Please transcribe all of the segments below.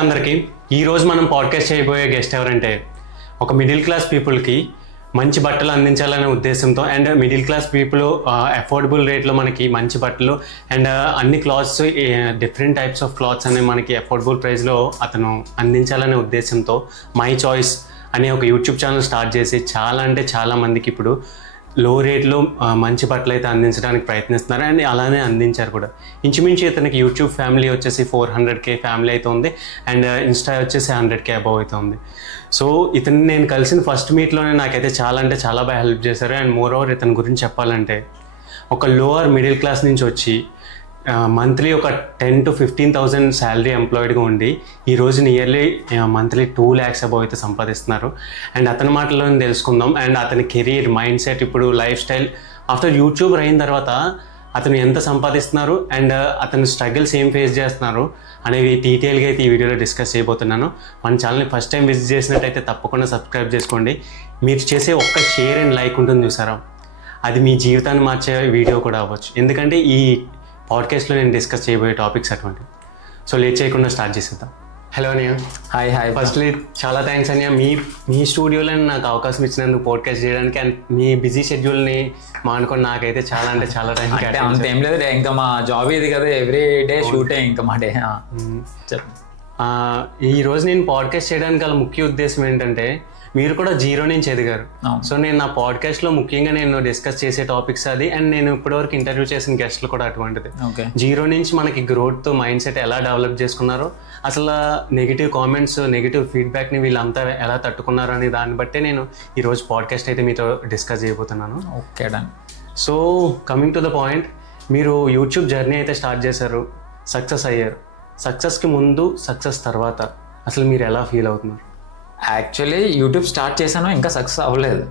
అందరికీ. ఈరోజు మనం పాడ్కాస్ట్ చేయబోయే గెస్ట్ ఎవరంటే ఒక మిడిల్ క్లాస్ పీపుల్కి మంచి బట్టలు అందించాలనే ఉద్దేశంతో and middle class people affordable రేట్లో మనకి మంచి బట్టలు అండ్ అన్ని clothes different types of clothes అనేవి మనకి అఫోర్డబుల్ ప్రైస్లో అతను అందించాలనే ఉద్దేశంతో మై చాయిస్ అనే ఒక యూట్యూబ్ ఛానల్ స్టార్ట్ చేసి చాలా మందికి ఇప్పుడు లో రేట్లో మంచి బట్టలు అయితే అందించడానికి ప్రయత్నిస్తున్నారు అండ్ అలానే అందించారు కూడా. ఇంచుమించు ఇతనికి యూట్యూబ్ ఫ్యామిలీ వచ్చేసి 400K ఫ్యామిలీ అయితే ఉంది అండ్ ఇన్స్టా వచ్చేసి 100K అబవ్ అయితే ఉంది. సో ఇతను నేను కలిసిన ఫస్ట్ మీట్లోనే నాకైతే చాలా బాగా హెల్ప్ చేశారు. అండ్ మోర్ ఓవర్ ఇతని గురించి చెప్పాలంటే ఒక లోవర్ మిడిల్ క్లాస్ నుంచి వచ్చి మంత్లీ ఒక 10,000 to 15,000 శాలరీ ఎంప్లాయిడ్గా ఉండి ఈరోజు నియర్లీ మంత్లీ 2 lakhs అబౌవ్ అయితే సంపాదిస్తున్నారు. అండ్ అతని మాటల్లో తెలుసుకుందాం అండ్ అతని కెరీర్ మైండ్ సెట్ ఇప్పుడు లైఫ్ స్టైల్ ఆఫ్టర్ యూట్యూబర్ అయిన తర్వాత అతను ఎంత సంపాదిస్తున్నారు అండ్ అతని స్ట్రగుల్స్ ఏం ఫేస్ చేస్తున్నారు అనేవి డీటెయిల్గా అయితే ఈ వీడియోలో డిస్కస్ చేయబోతున్నాను. మన ఛానల్ని ఫస్ట్ టైం విజిట్ చేసినట్టయితే తప్పకుండా సబ్స్క్రైబ్ చేసుకోండి. మీరు చేసే ఒక్క షేర్ అండ్ లైక్ ఉంటుంది చూసారా, అది మీ జీవితాన్ని మార్చే వీడియో కూడా అవ్వచ్చు. ఎందుకంటే ఈ పాడ్కాస్ట్లో నేను డిస్కస్ చేయబోయే టాపిక్స్ అటువంటి. సో లేట్ చేయకుండా స్టార్ట్ చేసేద్దాం. హలో అనియా. హాయ్. ఫస్ట్లీ చాలా థ్యాంక్స్ అనియా, మీ స్టూడియోలో నాకు అవకాశం ఇచ్చినందుకు పాడ్కాస్ట్ చేయడానికి. అండ్ మీ బిజీ షెడ్యూల్ని మానుకొని నాకైతే చాలా టైం అంత ఏం లేదు, ఇంకా మా జాబ్ ఇది కదా, ఎవ్రీ డే షూటే ఇంకా మా డే. ఈరోజు నేను పాడ్కాస్ట్ చేయడానికి గల ముఖ్య ఉద్దేశం ఏంటంటే మీరు కూడా జీరో నుంచి ఎదిగారు. సో నేను నా పాడ్కాస్ట్లో ముఖ్యంగా నేను డిస్కస్ చేసే టాపిక్స్ అది అండ్ నేను ఇప్పటివరకు ఇంటర్వ్యూ చేసిన గెస్ట్లు కూడా అటువంటిది. జీరో నుంచి మనకి గ్రోత్ మైండ్ సెట్ ఎలా డెవలప్ చేసుకున్నారో, అసలు నెగిటివ్ కామెంట్స్ నెగిటివ్ ఫీడ్బ్యాక్ని వీళ్ళంతా ఎలా తట్టుకున్నారు అనే దాన్ని బట్టే నేను ఈరోజు పాడ్కాస్ట్ అయితే మీతో డిస్కస్ చేయబోతున్నాను. Okay done. So coming to the point, మీరు యూట్యూబ్ జర్నీ అయితే స్టార్ట్ చేశారు, సక్సెస్ అయ్యారు. సక్సెస్కి ముందు సక్సెస్ తర్వాత అసలు మీరు ఎలా ఫీల్ అవుతున్నారు? యాక్చువల్లీ యూట్యూబ్ స్టార్ట్ చేశాను, ఇంకా సక్సెస్ అవ్వలేదు.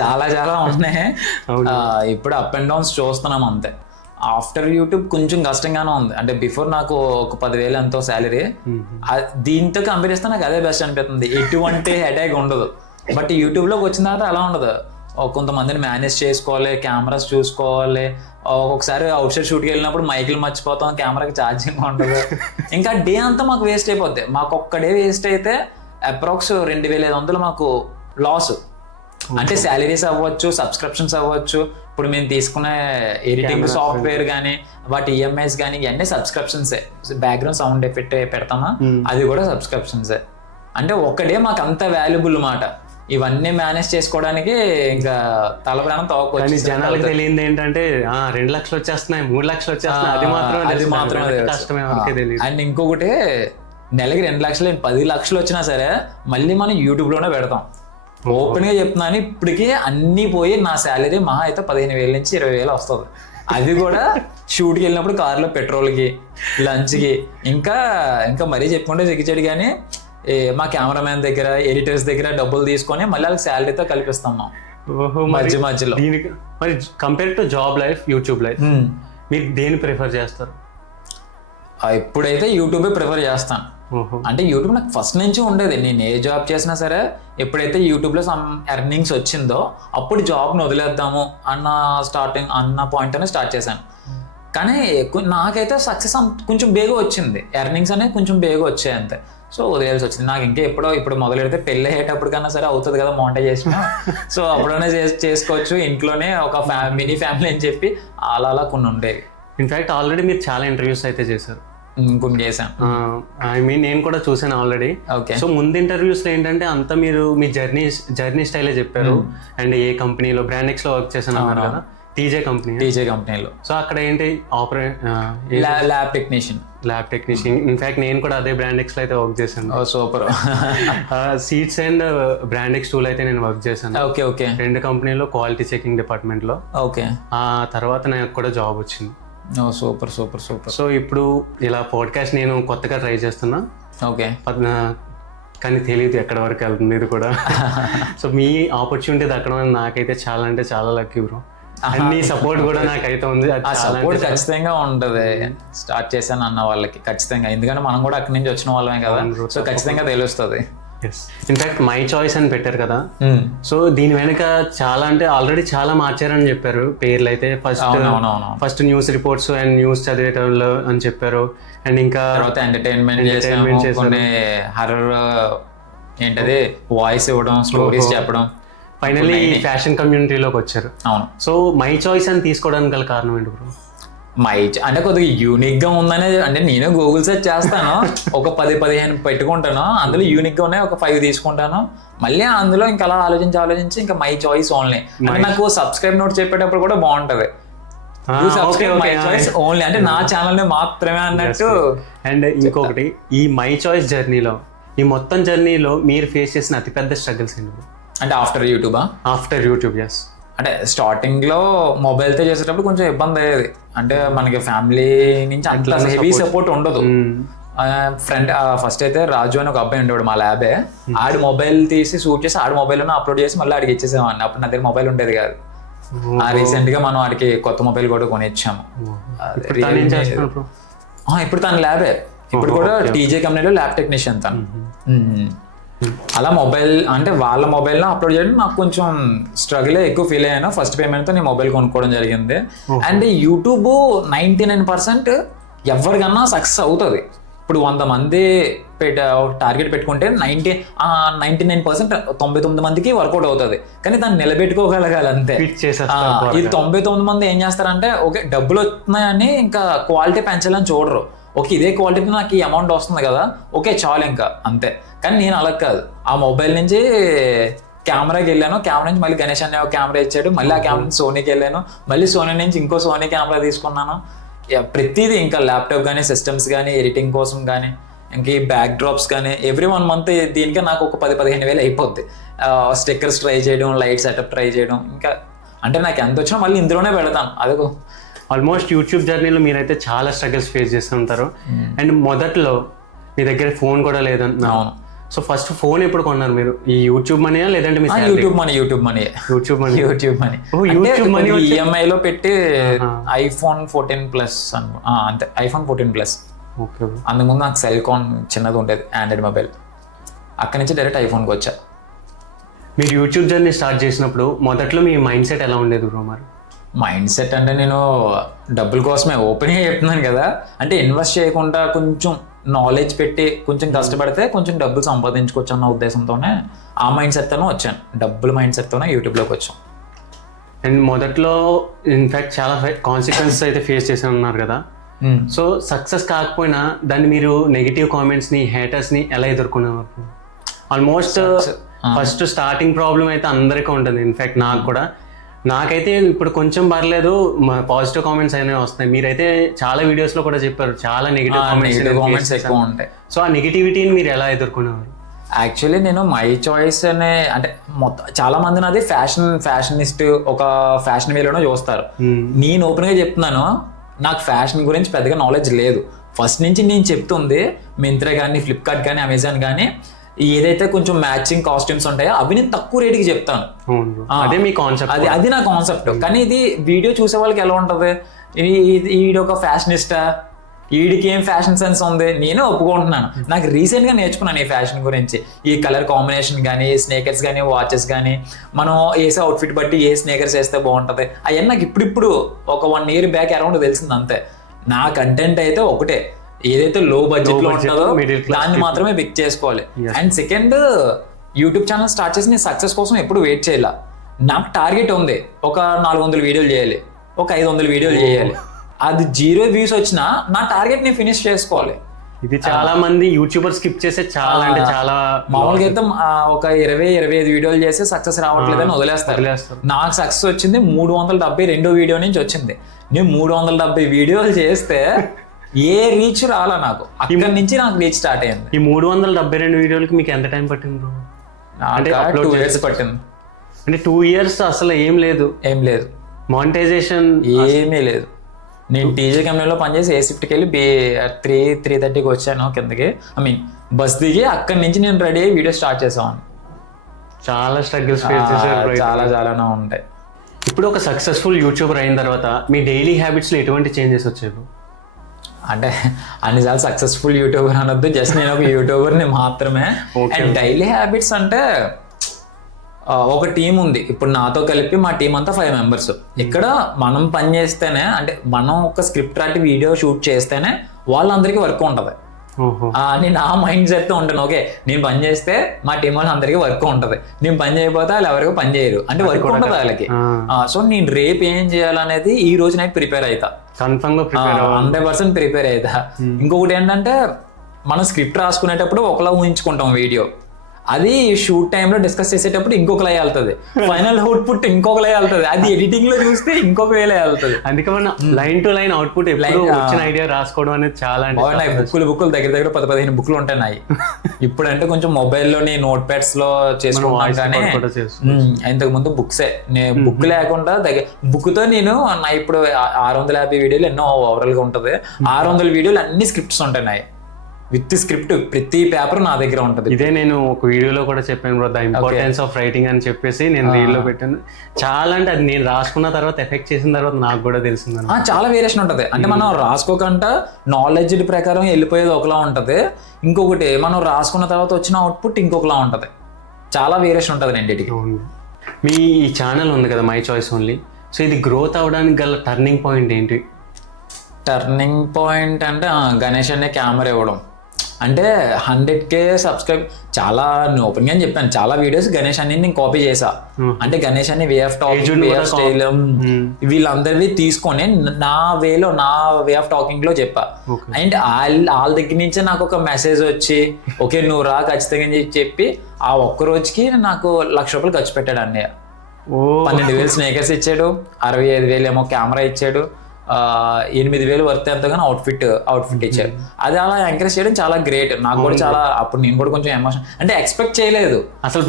చాలా ఉన్నాయి. ఇప్పుడు అప్ అండ్ డౌన్స్ చూస్తున్నాం అంతే. ఆఫ్టర్ యూట్యూబ్ కొంచెం కష్టంగానే ఉంది. అంటే బిఫోర్ నాకు ఒక 10,000 ఎంతో శాలరీ, దీంతో కంపేర్ చేస్తే నాకు అదే బెస్ట్ అనిపిస్తుంది. ఎటువంటి హెడేక్ ఉండదు. బట్ యూట్యూబ్లోకి వచ్చిన తర్వాత అలా ఉండదు. కొంతమందిని మేనేజ్ చేసుకోవాలి, కెమెరాస్ చూసుకోవాలి. ఒక్కొక్కసారి అవుట్ సైడ్ షూట్కి వెళ్ళినప్పుడు మైకులు మర్చిపోతాం, కెమెరాకి ఛార్జింగ్ ఉండదు. ఇంకా డే అంతా మాకు వేస్ట్ అయిపోద్ది. మాకు ఒక్క డే వేస్ట్ అయితే అప్రాక్స్ 2,500 మాకు లాస్. అంటే శాలరీస్ అవ్వచ్చు, సబ్స్క్రిప్షన్స్ అవ్వచ్చు. ఇప్పుడు మేము తీసుకునే ఎడిటింగ్ సాఫ్ట్వేర్ కానీ వాటి ఈఎంఐస్ కానీ ఇవన్నీ సబ్స్క్రిప్షన్సే. బ్యాక్గ్రౌండ్ సౌండ్ ఎఫెక్ట్ పెడతామా, అది కూడా సబ్స్క్రిప్షన్సే. అంటే ఒక్కడే మాకు అంత వాల్యుబుల్ మాట. ఇవన్నీ మేనేజ్ చేసుకోవడానికి ఇంకా తలప్రాణం తవ్వుకోవచ్చు. జనాలకు తెలియదు ఏంటంటే 2 లక్షలు వచ్చేస్తున్నాయి, 3 లక్షలు వచ్చేస్తున్నాయి, అది మాత్రం కష్టమే. అండ్ ఇంకొకటి, నెలకి 2 లక్షలు 10 లక్షలు వచ్చినా సరే మళ్ళీ మనం యూట్యూబ్లోనే పెడతాం. ఓపెన్గా చెప్తున్నాను, ఇప్పటికీ అన్నీ పోయి నా శాలరీ మహా అయితే 15,000 నుంచి 20,000 వస్తుంది. అది కూడా షూట్కి వెళ్ళినప్పుడు కార్లో పెట్రోల్కి, లంచ్కి, ఇంకా మరీ చెప్పుకుంటే సిగ్గుచేడు. కానీ మా కెమెరామ్యాన్ దగ్గర, ఎడిటర్స్ దగ్గర డబ్బులు తీసుకొని మళ్ళీ వాళ్ళకి శాలరీతో కల్పిస్తాం మధ్యలో. మరి compare to job life, YouTube life, మీరు దేని ప్రిఫర్ చేస్తారు? ఇప్పుడైతే యూట్యూబే ప్రిఫర్ చేస్తాను. అంటే యూట్యూబ్ నాకు ఫస్ట్ నుంచి ఉండేది. నేను ఏ జాబ్ చేసినా సరే ఎప్పుడైతే యూట్యూబ్లో సమ్ ఎర్నింగ్స్ వచ్చిందో అప్పుడు జాబ్ని వదిలేద్దాము అన్న పాయింట్ అనే స్టార్ట్ చేశాను. కానీ నాకైతే సక్సెస్ కొంచెం బేగా వచ్చింది, ఎర్నింగ్స్ అనేది కొంచెం బేగా వచ్చాయి అంతే. సో వదిలేయాల్సి వచ్చింది. నాకు ఇప్పుడు మొదలెడితే పెళ్ళి అయ్యేటప్పుడు కన్నా సరే అవుతుంది కదా మోనిటైజేషన్. సో అప్పుడనే చేసుకోవచ్చు, ఇంట్లోనే ఒక మినీ ఫ్యామిలీ అని చెప్పి అలా కొన్ని ఉండేవి. ఇన్ఫ్యాక్ట్ ఆల్రెడీ మీరు చాలా ఇంటర్వ్యూస్ అయితే చేశారు. కొన్ని చేశాను. నేను కూడా చూసాను ఆల్రెడీ. సో ముందు ఇంటర్వ్యూస్ లో ఏంటంటే అంతా మీరు మీ జర్నీ స్టైలే చెప్పారు. అండ్ ఏ కంపెనీలో బ్రాండెక్స్ లో వర్క్ చేశాను అన్నారు కదా, టీజే కంపెనీలో. సో అక్కడ ఏంటి ల్యాబ్ టెక్నీషియన్. ఇన్ఫాక్ట్ నేను కూడా అదే బ్రాండెక్స్ లో అయితే వర్క్ చేశాను. Super. Seats and Brandix tool అయితే నేను వర్క్ చేశాను. ఓకే. 2 కంపెనీలో క్వాలిటీ చెకింగ్ డిపార్ట్మెంట్ లో. ఓకే. ఆ తర్వాత నాకు కూడా జాబ్ వచ్చింది. సూపర్. సో ఇప్పుడు ఇలా పాడ్కాస్ట్ నేను కొత్తగా ట్రై చేస్తున్నా. ఓకే. కానీ తెలియదు ఎక్కడ వరకు వెళ్తుంది ఇది కూడా. సో మీ ఆపర్చునిటీ దక్కడం నాకైతే చాలా లక్కీ బ్రో. అన్ని సపోర్ట్ కూడా నాకైతే ఉంది. సపోర్ట్ ఖచ్చితంగా ఉంటది స్టార్ట్ చేశాను అన్న వాళ్ళకి ఖచ్చితంగా, ఎందుకంటే మనం కూడా అక్కడి నుంచి వచ్చిన వాళ్ళమే కదా. సో ఖచ్చితంగా తెలుస్తుంది. ఎస్, ఇన్ఫాక్ట్ మై చాయిస్ అని పెట్టారు కదా, సో దీని వెనక చాలా అంటే ఆల్రెడీ చాలా మార్చారని చెప్పారు పేర్లు అయితే. First news reports and news చదివేటోళ్ళు అని చెప్పారు, అండ్ ఇంకా తర్వాత ఎంటర్టైన్మెంట్ కొన్ని హర్రర్ ఏంటది వాయిస్ ఇవ్వడం, స్టోరీస్ చెప్పడం, ఫైనల్లీ ఫ్యాషన్ కమ్యూనిటీలోకి వచ్చారు. అవును. సో మై చాయిస్ అని తీసుకోవడానికి గల కారణం ఏంటి బ్రో? అంటే కొద్దిగా యూనిక్ గా ఉందనే, అంటే నేను గూగుల్ సెర్చ్ చేస్తాను, ఒక 10-15 పెట్టుకుంటాను, అందులో యూనిక్ గా ఉన్నాయి ఒక 5 తీసుకుంటాను, మళ్ళీ అందులో ఇంకా అలా ఆలోచించి ఇంకా మై చాయిస్ ఓన్లీ. అంటే నాకు సబ్స్క్రైబ్ నోట్ చెప్పేటప్పుడు కూడా బాగుంటది, మై చాయిస్ ఓన్లీ అంటే నా ఛానల్ మాత్రమే అన్నట్టు. అండ్ ఇంకొకటి, ఈ మై చాయిస్ జర్నీలో, ఈ మొత్తం జర్నీలో మీరు ఫేస్ చేసిన అతిపెద్ద స్ట్రగుల్స్ ఏంటి? అంటే ఆఫ్టర్ యూట్యూబ్ ఎస్. అంటే స్టార్టింగ్ లో మొబైల్ తో చేసేటప్పుడు కొంచెం ఇబ్బంది అయ్యేది, అంటే మనకి ఫ్యామిలీ నుంచి అంత హెవీ సపోర్ట్ ఉండదు. ఫ్రెండ్ ఫస్ట్ అయితే రాజు అని ఒక అబ్బాయి ఉండేవాడు మా ల్యాబే, ఆడి మొబైల్ తీసి షూట్ చేసి ఆడి మొబైల్ అప్లోడ్ చేసి మళ్ళీ ఆడికి ఇచ్చేసామని. అప్పుడు నా దగ్గర మొబైల్ ఉండేది కాదు, రీసెంట్ గా మనం ఆడికి కొత్త మొబైల్ కూడా కొనిచ్చాము. ఇప్పుడు తన ల్యాబే, ఇప్పుడు కూడా టీజే కంపెనీలో ల్యాబ్ టెక్నీషియన్ తను. అలా మొబైల్ అంటే వాళ్ళ మొబైల్లో అప్లోడ్ చేయడం నాకు కొంచెం స్ట్రగుల్ ఎక్కువ ఫీల్ అయ్యాను. ఫస్ట్ పేమెంట్తో నేను మొబైల్ కొనుక్కోవడం జరిగింది. అండ్ యూట్యూబ్ 99% ఎవరికన్నా సక్సెస్ అవుతుంది. ఇప్పుడు 100 మంది టార్గెట్ పెట్టుకుంటే 99% 99 మందికి వర్కౌట్ అవుతుంది, కానీ దాన్ని నిలబెట్టుకోగలగాలి అంతే. ఈ 99 మంది ఏం చేస్తారంటే ఓకే డబ్బులు వస్తున్నాయని ఇంకా క్వాలిటీ పెంచాలని చూడరు. ఓకే ఇదే క్వాలిటీతో నాకు ఈ అమౌంట్ వస్తుంది కదా, ఓకే చాలు ఇంకా అంతే. కానీ నేను అలా కాదు, ఆ మొబైల్ నుంచి కెమెరాకి వెళ్ళాను, కెమెరా నుంచి మళ్ళీ గణేష్ అనే ఒక కెమెరా ఇచ్చాడు, మళ్ళీ ఆ కెమెరా నుంచి సోనీకి వెళ్ళాను, మళ్ళీ సోనీ నుంచి ఇంకో సోనీ కెమెరా తీసుకున్నాను. ప్రతిదీ ఇంకా ల్యాప్టాప్ కానీ సిస్టమ్స్ కానీ ఎడిటింగ్ కోసం కానీ ఇంక ఈ బ్యాక్ డ్రాప్స్ కానీ ఎవ్రీ 1 మంత్ దీనికే నాకు ఒక 10-15 వేలు అయిపోద్ది. స్టిక్కర్స్ ట్రై చేయడం, లైట్ సెటప్ ట్రై చేయడం, ఇంకా అంటే నాకు ఎంత వచ్చినా మళ్ళీ ఇందులోనే పెడతాను. అదొక ఆల్మోస్ట్ యూట్యూబ్ జర్నీలో మీరైతే చాలా స్ట్రగుల్స్ ఫేస్ చేస్తూ ఉంటారు. అండ్ మొదట్లో మీ దగ్గర ఫోన్ కూడా లేదంటున్నా. అవును. సో ఫస్ట్ ఫోన్ ఎప్పుడు కొన్నారు మీరు? ఈ యూట్యూబ్ మనీయా లేదంటే యూట్యూబ్ మనీ ఈఎంఐలో పెట్టి iPhone 14 Plus అంతే, iPhone 14 Plus. అందుముందు నాకు సెల్కాన్ చిన్నది ఉండేది ఆండ్రాయిడ్ మొబైల్, అక్కడి నుంచి డైరెక్ట్ ఐఫోన్కి వచ్చా. మీరు యూట్యూబ్ జర్నీ స్టార్ట్ చేసినప్పుడు మొదట్లో మీ మైండ్ సెట్ ఎలా ఉండేది బ్రో? మరి మైండ్ సెట్ అంటే నేను డబ్బుల కోసమే ఓపెన్గా చెప్తున్నాను కదా, అంటే ఇన్వెస్ట్ చేయకుండా కొంచెం నాలెడ్జ్ పెట్టి కొంచెం కష్టపడితే కొంచెం డబ్బులు సంపాదించుకోవచ్చు అన్న ఉద్దేశంతోనే ఆ మైండ్ సెట్తోనే వచ్చాను, డబ్బుల మైండ్ సెట్తోనే యూట్యూబ్లోకి వచ్చాం. అండ్ మొదట్లో ఇన్ఫాక్ట్ చాలా కాన్సిక్వెన్సెస్ అయితే ఫేస్ చేసి ఉన్నారు కదా, సో సక్సెస్ కాకపోయినా దాన్ని మీరు నెగిటివ్ కామెంట్స్ని, హేటర్స్ని ఎలా ఎదుర్కొనేవారు? ఆల్మోస్ట్ ఫస్ట్ స్టార్టింగ్ ప్రాబ్లం అయితే అందరికీ ఉంటుంది, ఇన్ఫాక్ట్ నాకు కూడా. నాకైతే ఇప్పుడు కొంచెం పర్లేదు, పాజిటివ్ కామెంట్స్ అనేవి వస్తున్నాయి. మీరైతే చాలా వీడియోస్లో కూడా చెప్పారు చాలా నెగిటివ్ కామెంట్స్ ఎక్కువ ఉంటాయి. సో ఆ నెగిటివిటీని మీరు ఎలా ఎదుర్కొనేవారు? యాక్చువల్లీ నేను మై చాయిస్ అనే అంటే మొత్తం చాలా మంది నాది ఫ్యాషనిస్ట్, ఒక ఫ్యాషన్ వేలోనే చూస్తారు. నేను ఓపెన్గా చెప్తున్నాను, నాకు ఫ్యాషన్ గురించి పెద్దగా నాలెడ్జ్ లేదు. ఫస్ట్ నుంచి నేను చెప్తుంది మింత్రా కానీ, ఫ్లిప్కార్ట్ కానీ, అమెజాన్ కానీ ఏదైతే కొంచెం మ్యాచింగ్ కాస్ట్యూమ్స్ ఉంటాయో అవి నేను తక్కువ రేటుకి చెప్తాను. అదే మీ కాన్సెప్ట్, అది నా కాన్సెప్ట్. కానీ ఇది వీడియో చూసే వాళ్ళకి ఎలా ఉంటుంది, ఈడు ఒక ఫ్యాషనిస్టా, వీడికి ఏం ఫ్యాషన్ సెన్స్ ఉంది, నేనే ఒప్పుకుంటున్నాను. నాకు రీసెంట్గా నేర్చుకున్నాను ఈ ఫ్యాషన్ గురించి. ఈ కలర్ కాంబినేషన్ కానీ, స్నేకర్స్ కానీ, వాచెస్ కానీ, మనం వేసే అవుట్ఫిట్ బట్టి ఏ స్నేకర్స్ వేస్తే బాగుంటుంది, అవన్నీ నాకు ఇప్పుడు ఒక 1 year బ్యాక్ అరౌండ్ తెలిసింది అంతే. నా కంటెంట్ అయితే ఒకటే, ఏదైతే లో బడ్జెట్ లో ఉంటుందో దాన్ని మాత్రమే పిక్ చేసుకోవాలి. And second, YouTube channel start చేసి నేను సక్సెస్ కోసం ఎప్పుడు వెయిట్ చేయాల. నాకు టార్గెట్ ఉంది, ఒక 400 వీడియోలు చేయాలి, ఒక 500 వీడియోలు చేయాలి. అది 0 views వచ్చినా నా టార్గెట్ ని ఫినిష్ చేసుకోవాలి. ఇది చాలా మంది యూట్యూబర్ స్కిప్ చేసే చాలా అంటే చాలా. మామూలుగా అయితే ఒక 20-25 వీడియోలు చేసి సక్సెస్ రావట్లేదని వదిలేస్తారు. నాకు సక్సెస్ వచ్చింది 372 వీడియో నుంచి వచ్చింది. నేను 370 వీడియోలు చేస్తే ఏ రీచ్ రాలా నాకు, అక్కడి నుంచి నాకు రీచ్ స్టార్ట్ అయింది. ఈ 372 వీడియోలకి మీకు ఎంత టైం పట్టింది? అంటే 2 years పట్టింది. అంటే 2 years అసలు ఏం లేదు మానిటైజేషన్ ఏమీ లేదు. నేను టీజే కంపెనీలో పనిచేసి ఏ షిఫ్ట్కి వెళ్ళి 3:30కి వచ్చాను కిందకి, బస్ దిగి అక్కడి నుంచి నేను రెడీ అయ్యి వీడియో స్టార్ట్ చేసాను. చాలా స్ట్రగుల్స్ ఫేస్ చేశారు, చాలానే ఉంటాయి. ఇప్పుడు ఒక సక్సెస్ఫుల్ యూట్యూబర్ అయిన తర్వాత మీ డైలీ హ్యాబిట్స్లో ఎటువంటి చేంజెస్ వచ్చాయి? అంటే అన్నిసార్లు సక్సెస్ఫుల్ యూట్యూబర్ అనొద్దు, జస్ట్ నేను ఒక యూట్యూబర్ని మాత్రమే. అండ్ డైలీ హ్యాబిట్స్ అంటే ఒక టీం ఉంది, ఇప్పుడు నాతో కలిపి మా టీం అంతా 5 మెంబర్స్. ఇక్కడ మనం పని చేస్తేనే, అంటే మనం ఒక స్క్రిప్ట్ రాటి వీడియో షూట్ చేస్తేనే వాళ్ళందరికీ వర్క్ ఉంటుంది అని నా మైండ్ సెట్తో ఉంటాను. ఓకే, నేను పని చేస్తే మా టీం వాళ్ళందరికీ వర్క్ ఉంటుంది, నేను పని చేయకపోతే వాళ్ళు ఎవరికి పని చేయరు, అంటే వర్క్ ఉంటుంది వాళ్ళకి. సో నేను రేపు ఏం చేయాలనేది ఈ రోజు నైట్ ప్రిపేర్ అవుతా, 100% ప్రిపేర్ అవుతా. ఇంకొకటి ఏంటంటే మనం స్క్రిప్ట్ రాసుకునేటప్పుడు ఒకలా ఊహించుకుంటాం వీడియో, అది షూట్ టైంలో డిస్కస్ చేసేటప్పుడు ఇంకొకలా వెళ్తుంది, ఫైనల్ అవుట్పుట్ ఇంకొకలా వెళ్తుంది, అది ఎడిటింగ్ లో చూస్తే ఇంకొక వేలా వెళ్తుంది. అందుకే మనం లైన్ టు లైన్ అవుట్పుట్ వచ్చిన ఐడియా రాసుకోవడం అనేది చాలా బాగున్నాయి. బుక్కులు దగ్గర 10-15 బుక్లు ఉంటాయి నాయి. ఇప్పుడు అంటే కొంచెం మొబైల్లోని నోట్ ప్యాడ్స్ లో చేసుకుంటాం, కానీ ఇంతకు ముందు బుక్సే. నేను బుక్ లేకుండా బుక్తో నేను నా ఇప్పుడు 650 వీడియోలు ఎన్నో ఓవరాల్ గా ఉంటుంది, 600 వీడియోలు అన్ని స్క్రిప్ట్స్ ఉంటాయి నాయి, విత్ స్క్రిప్ట్, ప్రతి పేపర్ నా దగ్గర ఉంటుంది. ఇదే నేను ఒక వీడియోలో కూడా చెప్పాను bro, the importance of writing అని చెప్పేసి నేను రీల్లో పెట్టాను. చాలా అంటే అది నేను రాసుకున్న తర్వాత ఎఫెక్ట్ చేసిన తర్వాత నాకు కూడా తెలిసింది. చాలా వేరియేషన్ ఉంటుంది. అంటే మనం రాసుకోకుండా నాలెడ్జ్ ప్రకారం వెళ్ళిపోయేది ఒకలా ఉంటుంది, ఇంకొకటి మనం రాసుకున్న తర్వాత వచ్చిన అవుట్పుట్ ఇంకొకలా ఉంటుంది. చాలా వేరియేషన్ ఉంటుంది రెండింటికి. మీ ఈ ఛానల్ ఉంది కదా మై చాయిస్ ఓన్లీ, సో ఇది గ్రోత్ అవడానికి గల టర్నింగ్ పాయింట్ ఏంటి? టర్నింగ్ పాయింట్ అంటే గణేష్ అనే కెమెరా ఇవ్వడం. అంటే 100K సబ్స్క్రైబ్, చాలా ఓపెన్ గా చెప్పాను, చాలా వీడియోస్ గణేష్ అని నేను కాపీ చేసా. అంటే గణేష్ అని way of talking, way of style, వీళ్ళందరివి తీసుకొని నా వేలో, నా వే ఆఫ్ టాకింగ్ లో చెప్పా. అండ్ వాళ్ళ దగ్గర నుంచే నాకు ఒక మెసేజ్ వచ్చి, ఓకే నువ్వు రా ఖచ్చితంగా చెప్పి ఆ ఒక్క రోజుకి నాకు ₹1,00,000 ఖర్చు పెట్టాడు అన్నయ్య. 12,000 స్నేకర్స్ ఇచ్చాడు, 65,000 ఏమో కెమెరా ఇచ్చాడు, 8,000 వర్త్ ఎంతగానో అవుట్ఫిట్ ఇచ్చారు. అది అలా ఎంకరేజ్ చేయడం చాలా గ్రేట్. నాకు కూడా చాలా, అప్పుడు నేను కూడా కొంచెం ఎమోషన్, అంటే ఎక్స్పెక్ట్ చేయలేదు అసలు.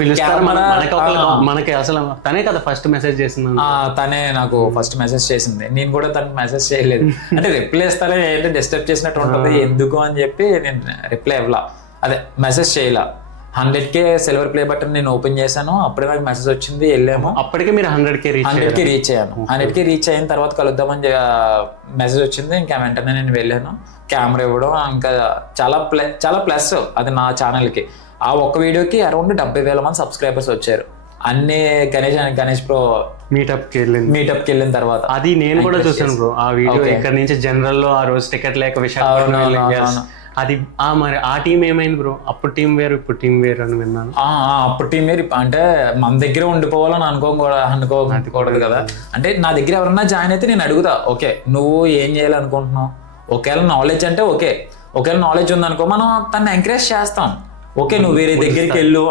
మనకి అసలు తనే కదా ఫస్ట్ మెసేజ్ చేసింది, తనే నాకు ఫస్ట్ మెసేజ్ చేసింది. నేను కూడా తనకు మెసేజ్ చేయలేదు, అంటే రిప్లై ఇస్తానే ఏంటంటే డిస్టర్బ్ చేసినట్టు ఉంటుంది ఎందుకు అని చెప్పి నేను రిప్లై ఇవ్వలా, అదే మెసేజ్ చేయలా. 100K సిల్వర్ ప్లే బటన్ నేను ఓపెన్ చేశాను, అప్పుడే నాకు మెసేజ్ వచ్చింది, వెళ్ళాము. అప్పటికే మీరు 100K రీచ్ అయ్యాను. 100K రీచ్ అయిన తర్వాత కలుద్దామని మెసేజ్ వచ్చింది, ఇంకా వెంటనే నేను వెళ్ళాను. కెమెరా ఇవ్వడం ఇంకా చాలా ప్లస్ అది నా ఛానల్కి. ఆ ఒక్క వీడియోకి అరౌండ్ 70,000 మంది సబ్స్క్రైబర్స్ వచ్చారు. అన్ని గణేష్ ప్రో మీటప్కి వెళ్ళిన తర్వాత అది నేను కూడా చూసాను బ్రో. ఆ వీడియో ఇక్కడ నుంచి జనరల్ లో ఆ రోజు టికెట్ లేక విశాఖపట్నం, అది మరి ఆ టీం ఏమైంది బ్రో? అప్పుడు టీం వేరు, ఇప్పుడు టీం వేరు అని విన్నాను. అప్పుడు టీం వేరు, అంటే మన దగ్గర ఉండిపోవాలని అనుకోకూడదు కదా. అంటే నా దగ్గర ఎవరన్నా జాయిన్ అయితే నేను అడుగుతా, ఓకే నువ్వు ఏం చేయాలనుకుంటున్నావు, ఒకవేళ నాలెడ్జ్ అంటే ఓకే, ఒకవేళ నాలెడ్జ్ ఉందనుకో మనం తను ఎంకరేజ్ చేస్తాం. ఓకే నువ్వు వేరే దగ్గరికి వెళ్ళు,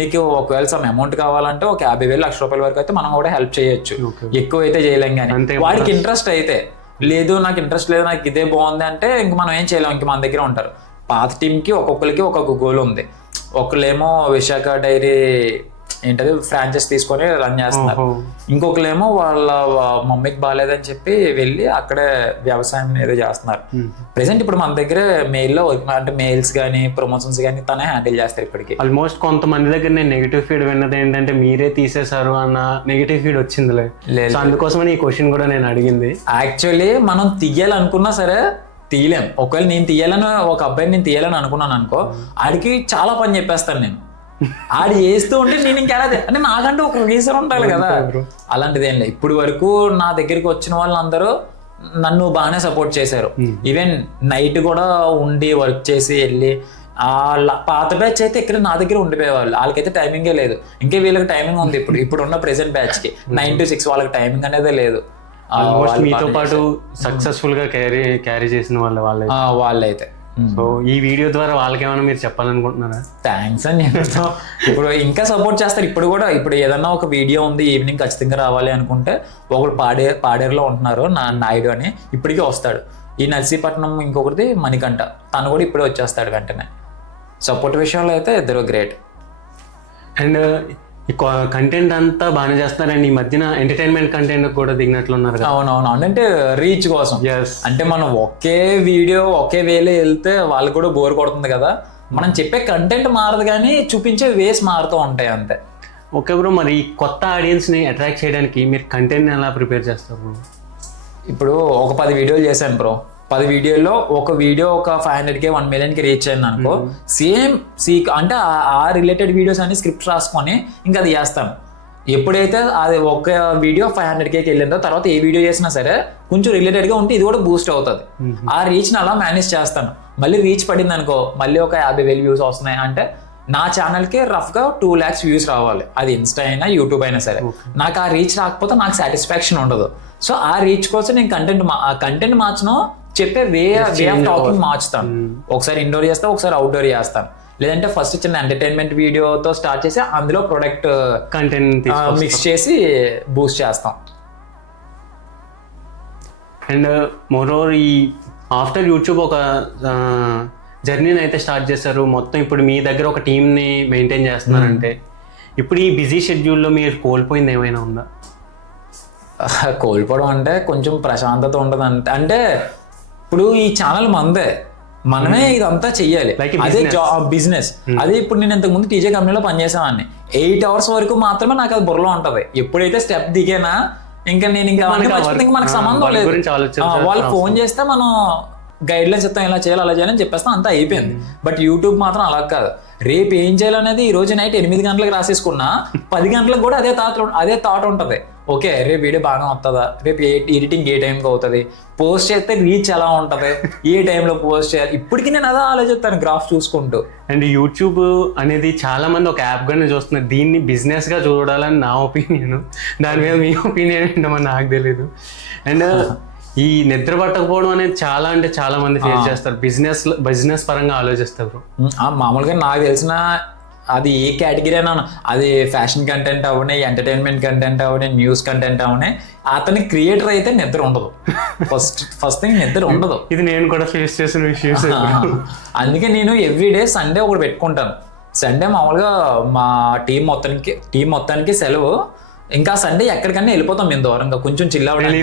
నీకు ఒకవేళ సమ్ అమౌంట్ కావాలంటే ఒక 50,000 ₹1,00,000 వరకు అయితే మనం కూడా హెల్ప్ చేయొచ్చు, ఎక్కువ అయితే చేయలేం. కానీ వాడికి ఇంట్రెస్ట్ అయితే లేదు, నాకు ఇంట్రెస్ట్ లేదు, నాకు ఇదే బాగుంది అంటే ఇంక మనం ఏం చేయలేం, ఇంక మన దగ్గర ఉంటారు. పాత టీంకి ఒక్కొక్కరికి ఒక్కొక్క గోల్ ఉంది. ఒకళ్ళేమో విశాఖ డైరీ ఏంటది ఫ్రాంచైజ్ తీసుకొని రన్ చేస్తున్నారు, ఇంకొకరేమో వాళ్ళ మమ్మీకి బాగాలేదని చెప్పి వెళ్ళి అక్కడే వ్యవసాయం ఏదో చేస్తున్నారు. ప్రెసెంట్ ఇప్పుడు మన దగ్గర మెయిల్లో అంటే మెయిల్స్ కానీ ప్రమోషన్స్ కానీ తనే హ్యాండిల్ చేస్తారు. ఇప్పటికి ఆల్మోస్ట్ కొంతమంది దగ్గర నేను నెగిటివ్ ఫీడ్ విన్నది ఏంటంటే మీరే తీసేశారు అన్న నెగిటివ్ ఫీడ్ వచ్చిందిలే, అందుకోసమని ఈ క్వశ్చన్ కూడా నేను అడిగింది. యాక్చువల్లీ మనం తీయాలనుకున్నా సరే తీయలేం. ఒకవేళ నేను తీయాలని ఒక అబ్బాయిని నేను తీయాలని అనుకున్నాను అనుకో, ఆడికి చాలా పని చెప్పేస్తాను నేను, ఆడి చేస్తూ ఉంటే నేను ఇంకెలా అంటే నాకంటే ఒక రీజన్ ఉండాలి కదా. అలాంటిది ఏం లేదు. ఇప్పుడు వరకు నా దగ్గరికి వచ్చిన వాళ్ళందరూ నన్ను బాగానే సపోర్ట్ చేశారు. ఈవెన్ నైట్ కూడా ఉండి వర్క్ చేసి వెళ్ళి, పాత బ్యాచ్ అయితే ఇక్కడ నా దగ్గర ఉండిపోయేవాళ్ళు, వాళ్ళకైతే టైమింగే లేదు. ఇంకే వీళ్ళకి టైమింగ్ ఉంది. ఇప్పుడు ఉన్న ప్రెసెంట్ బ్యాచ్ కి 9 to 6 వాళ్ళకి టైమింగ్ అనేది లేదు. మీతో పాటు సక్సెస్ఫుల్ గా క్యారీ చేసిన వాళ్ళైతే. సో ఈ వీడియో ద్వారా వాళ్ళకి ఏమైనా మీరు చెప్పాలనుకుంటున్నారా? థ్యాంక్స్ అని చెప్తాం. ఇప్పుడు ఇంకా సపోర్ట్ చేస్తారు. ఇప్పుడు ఏదన్నా ఒక వీడియో ఉంది ఈవినింగ్ ఖచ్చితంగా రావాలి అనుకుంటే, ఒకరు పాడేరులో ఉంటున్నారు నాయుడు అని, ఇప్పటికీ వస్తాడు. ఈ నర్సీపట్నం ఇంకొకరిది మణికంఠ, తను కూడా ఇప్పుడే వచ్చేస్తాడు వెంటనే. సపోర్ట్ విషయంలో అయితే ఇద్దరు గ్రేట్. అండ్ ఈ కంటెంట్ అంతా బాగానే చేస్తున్నారు. అండ్ ఈ మధ్యన ఎంటర్టైన్మెంట్ కంటెంట్ కూడా దిగినట్లున్నారు. అవునవును, అంటే రీచ్ కోసం. అంటే మనం ఒకే వీడియో ఒకే వేలో వెళ్తే వాళ్ళకి కూడా బోర్ కొడుతుంది కదా. మనం చెప్పే కంటెంట్ మారదు కానీ చూపించే వేస్ మారుతూ ఉంటాయి అంతే. ఓకే బ్రో, మరి కొత్త ఆడియన్స్ని అట్రాక్ట్ చేయడానికి మీరు కంటెంట్ని ఎలా ప్రిపేర్ చేస్తారు బ్రో? ఇప్పుడు ఒక 10 వీడియోలు చేశాను బ్రో, 10 వీడియోల్లో ఒక వీడియో ఒక 500K 1 million రీచ్ అయింది అనుకో, సేమ్ అంటే ఆ రిలేటెడ్ వీడియోస్ అన్ని స్క్రిప్ట్ రాసుకొని ఇంకా అది చేస్తాను. ఎప్పుడైతే అది ఒక వీడియో 500Kకి వెళ్ళిందో తర్వాత ఏ వీడియో చేసినా సరే కొంచెం రిలేటెడ్గా ఉంటే ఇది కూడా బూస్ట్ అవుతుంది. ఆ రీచ్ని అలా మేనేజ్ చేస్తాను. మళ్ళీ రీచ్ పడింది అనుకో, మళ్ళీ ఒక 50,000 వ్యూస్ వస్తున్నాయి అంటే నా ఛానల్కి రఫ్గా 2 lakhs వ్యూస్ రావాలి. అది ఇన్స్టా అయినా యూట్యూబ్ అయినా సరే. నాకు ఆ రీచ్ రాకపోతే నాకు సాటిస్ఫాక్షన్ ఉండదు. సో ఆ రీచ్ కోసం నేను కంటెంట్ మార్చను, చెప్పే వే ఆఫ్ టాకింగ్ మార్చుతాను. ఒకసారి ఇండోర్ చేస్తాను, ఒకసారి అవుట్డోర్ చేస్తాను. లేదంటే ఫస్ట్ చిన్న ఎంటర్టైన్మెంట్ వీడియోతో స్టార్ట్ చేసి అందులో ప్రొడక్ట్ కంటెంట్ మిక్స్ చేసి బూస్ట్ చేస్తాం. అండ్ మోరోవర్ ఈ ఆఫ్టర్ యూట్యూబ్ ఒక జర్నీని అయితే స్టార్ట్ చేశారు. మొత్తం ఇప్పుడు మీ దగ్గర ఒక టీమ్ని మెయింటైన్ చేస్తున్నారంటే ఇప్పుడు ఈ బిజీ షెడ్యూల్లో మీరు కోల్పోయింది ఏమైనా ఉందా? కోల్పోవడం అంటే కొంచెం ప్రశాంతత ఉండదు. అంటే ఇప్పుడు ఈ ఛానల్ మనదే, మనమే ఇదంతా చెయ్యాలి. అదే బిజినెస్. అదే ఇప్పుడు నేను ఇంతకు ముందు టీజే కంపెనీలో పనిచేసేవాడిని. 8 hours వరకు మాత్రమే నాకు అది బుర్రలో ఉంటది. ఎప్పుడైతే స్టెప్ దిగానా ఇంకా నేను ఇంకా మనకు సంబంధం లేదు. వాళ్ళు ఫోన్ చేస్తే మనం గైడ్ లైన్స్ ఇస్తాం, ఇలా చేయాలి అలా చేయాలని చెప్పేస్తాం, అంతా అయిపోయింది. బట్ యూట్యూబ్ మాత్రం అలా కాదు. రేపు ఏం చేయాలనేది ఈ రోజు నైట్ 8 గంటలకు రాసేసుకున్నా 10 గంటలకు కూడా అదే థాట్ ఉంటుంది. ఓకే రేపు వీడియో బాగా వస్తుందా, రేపు ఎడిటింగ్ ఏ టైంకి అవుతుంది, పోస్ట్ చేస్తే రీచ్ ఎలా ఉంటుంది, ఏ టైంలో పోస్ట్ చేయాలి, ఇప్పటికీ నేను అదే ఆలోచిస్తాను గ్రాఫ్ చూసుకుంటూ. అండ్ యూట్యూబ్ అనేది చాలా మంది ఒక యాప్గానే చూస్తున్నారు. దీన్ని బిజినెస్గా చూడాలని నా ఒపీనియన్. దాని మీద మీ ఒపీనియన్ ఏంటో నాకు తెలీదు. అండ్ ఈ నిద్ర పట్టకపోవడం అనేది చాలా అంటే చాలా మంది ఫేస్ చేస్తారు. బిజినెస్ పరంగా ఆలోచిస్తారు. మామూలుగా నాకు తెలిసిన అది ఏ కేటగిరీ అయినా, అది ఫ్యాషన్ కంటెంట్ అవునే, ఎంటర్టైన్మెంట్ కంటెంట్ అవునే, న్యూస్ కంటెంట్ అవునే, అతని క్రియేటర్ అయితే నిద్ర ఉండదు. ఫస్ట్ థింగ్ నిద్ర ఉండదు. ఇది నేను కూడా ఫేస్ చేసిన విషయం. అందుకే నేను ఎవ్రీడే సండే ఒకటి పెట్టుకుంటాను. సండే మామూలుగా మా టీం మొత్తానికి సెలవు. ఇంకా సండే ఎక్కడికన్నా వెళ్ళిపోతాం మేము దూరంగా, కొంచెం చిల్ అవ్వడానికి,